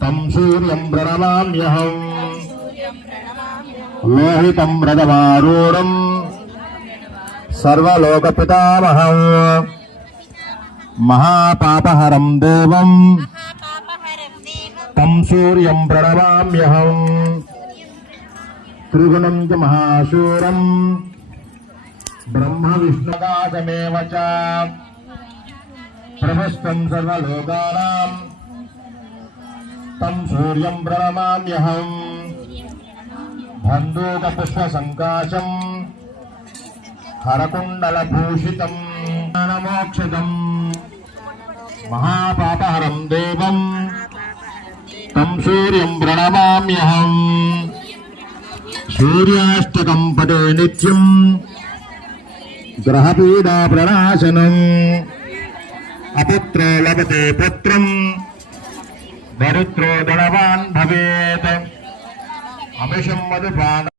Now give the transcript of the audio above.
तं सूर्यं प्रणमाम्यहम् लोहितं रथमारूढं सर्वलोकपितामहम् महापापहरं देवं तं सूर्यं प्रणमाम्यहम् त्रिगुणं च महाशूरं ब्रह्म विष्णुदासमेव च प्रभस्तं सर्वलोकानां तं सूर्यं प्रणमाम्यहम् बन्धूकपुष्पसङ्काशं हरकुण्डलभूषितं ज्ञानमोक्षदं महापापहरं देवं तं सूर्यं प्रणमाम्यहम् सूर्याष्टकं पठे नित्यं ग्रहपीडा प्रणाशनम् अपुत्रो लभते पुत्रं दरिद्रो धनवान् भवेत् अमिषं मधुपान